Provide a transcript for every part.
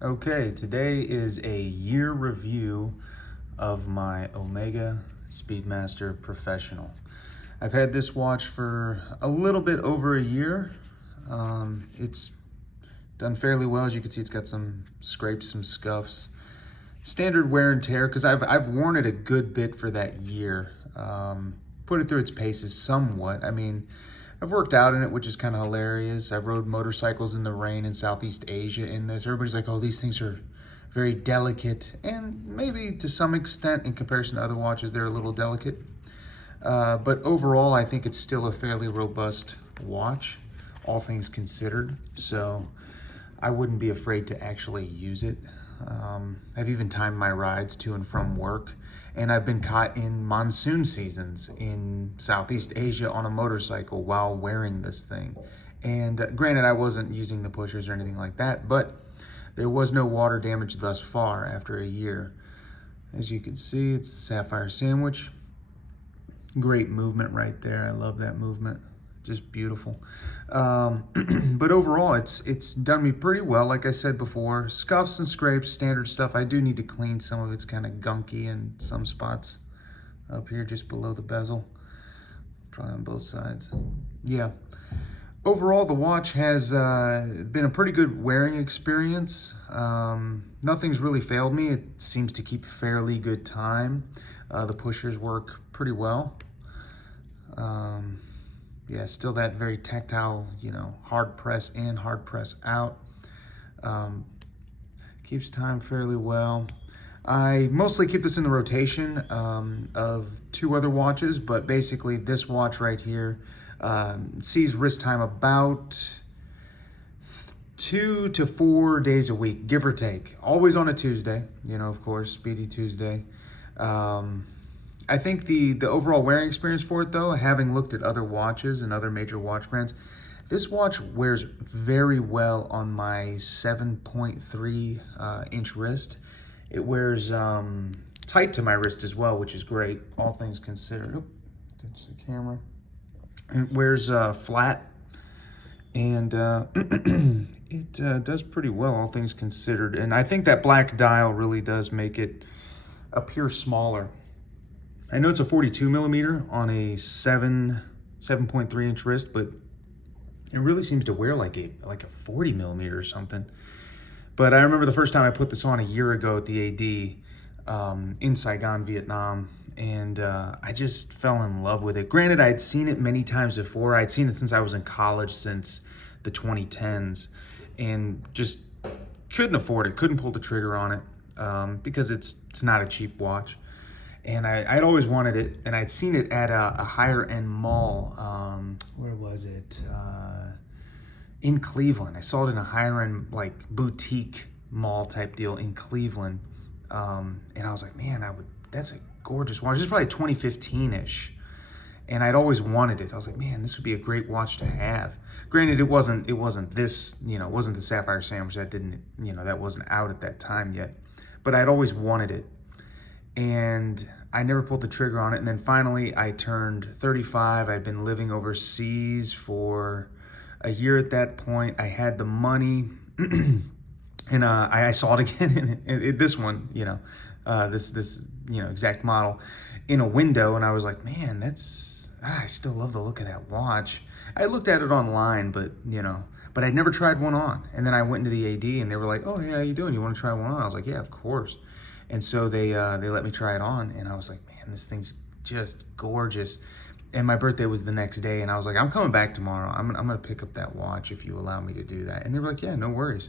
Okay, today is a year review of my Omega Speedmaster Professional. I've had this watch for a little bit over a year. It's done fairly well. As you can see, it's got some scrapes, some scuffs. Standard wear and tear, because I've worn it a good bit for that year. Put it through its paces somewhat. I mean, I've worked out in it, which is kind of hilarious. I've rode motorcycles in the rain in Southeast Asia in this. Everybody's like, oh, these things are very delicate. And maybe to some extent, in comparison to other watches, they're a little delicate. But overall, I think it's still a fairly robust watch, all things considered. So I wouldn't be afraid to actually use it. I've even timed my rides to and from work, and I've been caught in monsoon seasons in Southeast Asia on a motorcycle while wearing this thing. And granted, I wasn't using the pushers or anything like that, but there was no water damage thus far after a year. As you can see, it's the Sapphire Sandwich. Great movement right there. I love that movement. Just beautiful. But overall, it's done me pretty well. Like I said before, scuffs and scrapes, standard stuff. I do need to clean some of it's kind of gunky in some spots up here just below the bezel. Probably on both sides. Yeah. Overall, the watch has been a pretty good wearing experience. Nothing's really failed me. It seems to keep fairly good time. The pushers work pretty well. Yeah, still that very tactile, hard press in, hard press out. Keeps time fairly well. I mostly keep this in the rotation of two other watches, but basically this watch right here sees wrist time about 2 to 4 days a week, give or take. Always on a Tuesday, of course, Speedy Tuesday. I think the overall wearing experience for it, though, having looked at other watches and other major watch brands, this watch wears very well on my 7.3 inch wrist. It wears tight to my wrist as well, which is great, all things considered. Oh, touch the camera. It wears flat, and it does pretty well, all things considered. And I think that black dial really does make it appear smaller. I know it's a 42 millimeter on a 7.3 inch wrist, but it really seems to wear like a 40 millimeter or something. But I remember the first time I put this on a year ago at the AD in Saigon, Vietnam, and I just fell in love with it. Granted, I'd seen it many times before. I'd seen it since I was in college, since the 2010s, and just couldn't afford it, couldn't pull the trigger on it because it's not a cheap watch. And I'd always wanted it, and I'd seen it at a higher end mall. Where was it? In Cleveland. I saw it in a higher end boutique mall type deal in Cleveland. And I was like, man, that's a gorgeous watch. This is probably 2015-ish. And I'd always wanted it. I was like, man, this would be a great watch to have. Granted, it wasn't this, it wasn't the Sapphire Sandwich. That wasn't out at that time yet. But I'd always wanted it. And I never pulled the trigger on it. And then finally I turned 35. I'd been living overseas for a year at that point. I had the money and I saw it again in this one, this exact model in a window. And I was like, man, I still love the look of that watch. I looked at it online, but I'd never tried one on. And then I went into the AD and they were like, oh yeah, how you doing? You want to try one on? I was like, yeah, of course. And so they let me try it on, and I was like, man, this thing's just gorgeous. And my birthday was the next day, and I was like, I'm coming back tomorrow. I'm gonna pick up that watch if you allow me to do that. And they were like, yeah, no worries.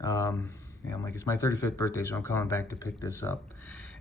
I'm like, it's my 35th birthday, so I'm coming back to pick this up.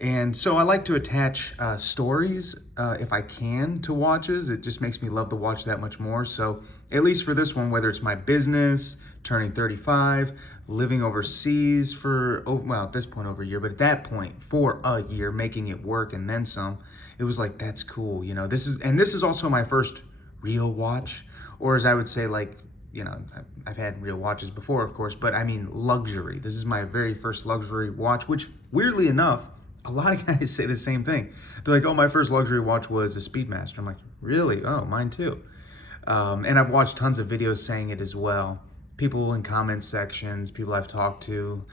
And so I like to attach stories, if I can, to watches. It just makes me love the watch that much more. So at least for this one, whether it's my business, turning 35, living overseas for, at this point over a year, but at that point for a year, making it work and then some, it was like, that's cool. This is also my first real watch, or as I would say, I've had real watches before, of course, but I mean luxury. This is my very first luxury watch, which weirdly enough, a lot of guys say the same thing. They're like, oh, my first luxury watch was a Speedmaster. I'm like, really? Oh, mine too. And I've watched tons of videos saying it as well. people in comment sections, people I've talked to,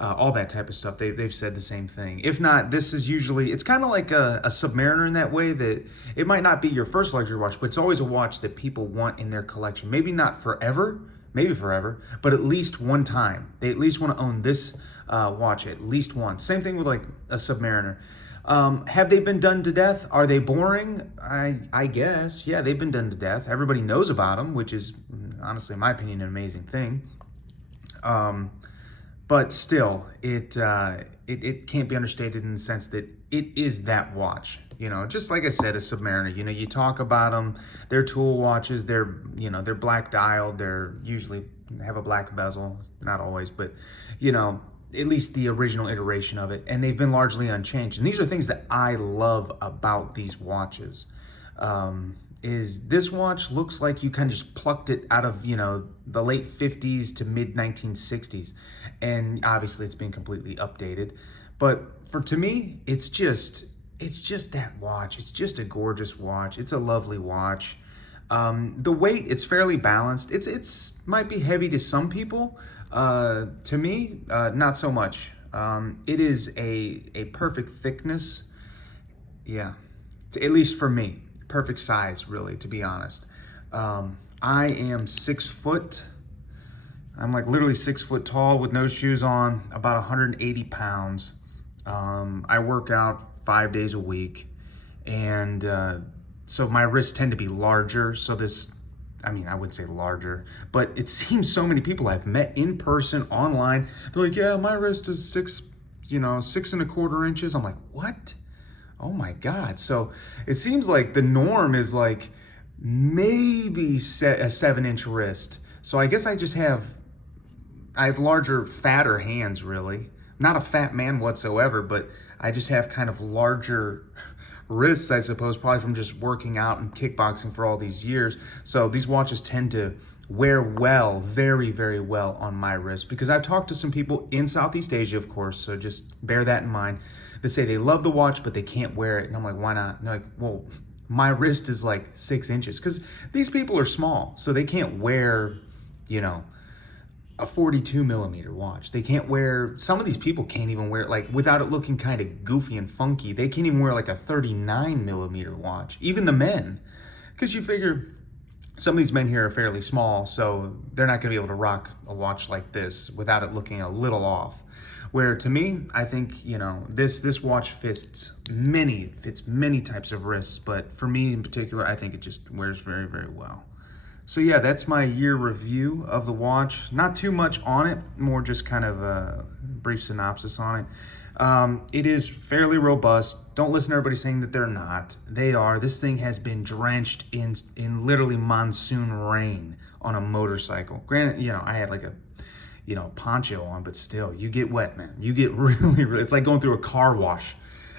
all that type of stuff, they've said the same thing. If not, this is usually, it's kind of like a Submariner in that way, that it might not be your first luxury watch, but it's always a watch that people want in their collection. Maybe not forever, maybe forever, but at least one time. They at least want to own this watch at least once. Same thing with like a Submariner. Have they been done to death? Are they boring? I guess. Yeah, they've been done to death. Everybody knows about them, which is honestly, in my opinion, an amazing thing. But still, it can't be understated in the sense that it is that watch. You know, just like I said, a Submariner. You know, you talk about them. They're tool watches. They're, you know, they're black dialed. They're usually have a black bezel. Not always, but you know, at least the original iteration of it, and they've been largely unchanged. And these are things that I love about these watches. Is this watch looks like you kind of just plucked it out of, you know, the late 50s to mid 1960s, and obviously it's been completely updated. But to me, it's just that watch. It's just a gorgeous watch. It's a lovely watch. The weight, it's fairly balanced. It's might be heavy to some people. To me, not so much. It is a perfect thickness. Yeah, at least for me, perfect size, really, to be honest. I am 6 foot. I'm like literally 6 foot tall with no shoes on, about 180 pounds. I work out 5 days a week, and so my wrists tend to be larger. So this, I mean, I wouldn't say larger, but it seems so many people I've met in person, online, they're like, yeah, my wrist is 6 1/4 inches. I'm like, what? Oh my God. So it seems like the norm is like maybe a 7-inch wrist. So I guess I have larger, fatter hands, really. Not a fat man whatsoever, but I just have kind of larger wrists, I suppose, probably from just working out and kickboxing for all these years. So these watches tend to wear well, very, very well on my wrist, because I've talked to some people in Southeast Asia, of course, so just bear that in mind. They say they love the watch, but they can't wear it. And I'm like, why not? And they're like, well, my wrist is like 6 inches, because these people are small, so they can't wear, you know, a 42 millimeter watch. They can't wear, some of these people can't even wear it like without it looking kind of goofy and funky. They can't even wear like a 39 millimeter watch, even the men, because you figure some of these men here are fairly small, so they're not gonna be able to rock a watch like this without it looking a little off. Where to me, I think, you know, this watch fits many types of wrists, but for me in particular, I think it just wears very, very well. So yeah, that's my year review of the watch. Not too much on it, more just kind of a brief synopsis on it. It is fairly robust. Don't listen to everybody saying that they're not. They are. This thing has been drenched in literally monsoon rain on a motorcycle. Granted, you know, I had like a, you know, poncho on, but still, you get wet, man. You get really, really, it's like going through a car wash,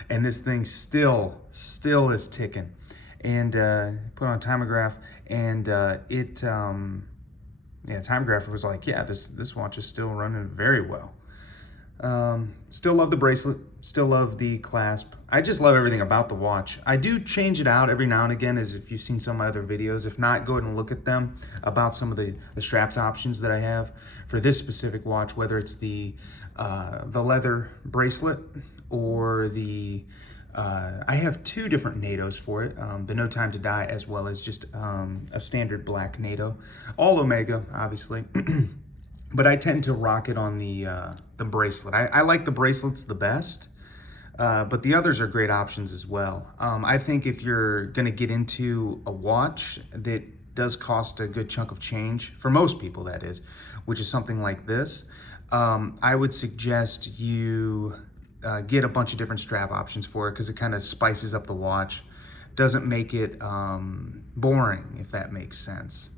and this thing still is ticking. And put on a timograph, and timographer was like, yeah, this watch is still running very well. Still love the bracelet, still love the clasp. I just love everything about the watch. I do change it out every now and again, as if you've seen some of my other videos. If not, go ahead and look at them about some of the straps options that I have for this specific watch, whether it's the leather bracelet or the I have 2 different NATOs for it, the No Time to Die, as well as just a standard black NATO, all Omega, obviously. But I tend to rock it on the bracelet. I like the bracelets the best, but the others are great options as well. I think if you're gonna get into a watch that does cost a good chunk of change, for most people that is, which is something like this, I would suggest you get a bunch of different strap options for it, because it kind of spices up the watch. Doesn't make it boring, if that makes sense.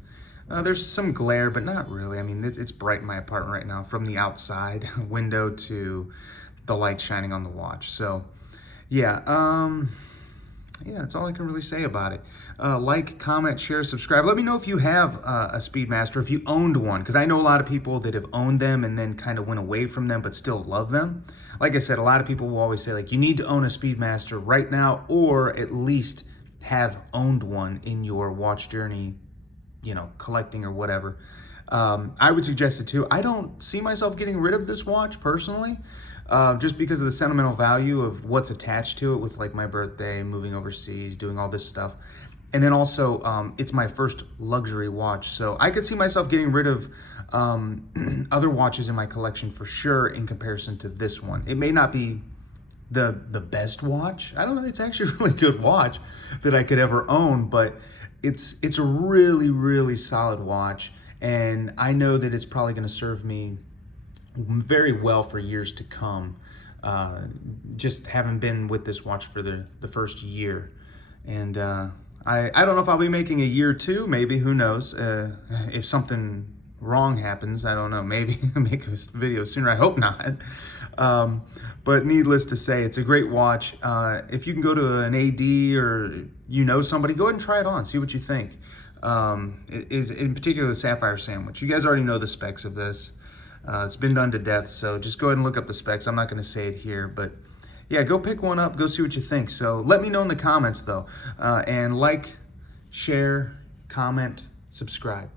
There's some glare, but not really. I mean, it's bright in my apartment right now, from the outside window to the light shining on the watch. So yeah, that's all I can really say about it. Like, comment, share, subscribe. Let me know if you have a Speedmaster, if you owned one, because I know a lot of people that have owned them and then kind of went away from them but still love them. Like I said, a lot of people will always say, like, you need to own a Speedmaster right now, or at least have owned one in your watch journey, you know, collecting or whatever. I would suggest it too. I don't see myself getting rid of this watch personally, just because of the sentimental value of what's attached to it with like my birthday, moving overseas, doing all this stuff. And then also, it's my first luxury watch. So I could see myself getting rid of other watches in my collection for sure in comparison to this one. It may not be the best watch. I don't know. It's actually a really good watch that I could ever own, but it's a really, really solid watch. And I know that it's probably going to serve me very well for years to come. Just having been with this watch for the first year. And I don't know if I'll be making a year two, maybe, who knows. If something wrong happens, I don't know, maybe make a video sooner. I hope not. But needless to say, it's a great watch. If you can go to an AD or you know somebody, go ahead and try it on, see what you think. In particular, the Sapphire Sandwich. You guys already know the specs of this. It's been done to death, so just go ahead and look up the specs. I'm not going to say it here, but yeah, go pick one up, go see what you think. So let me know in the comments, though. And like, share, comment, subscribe.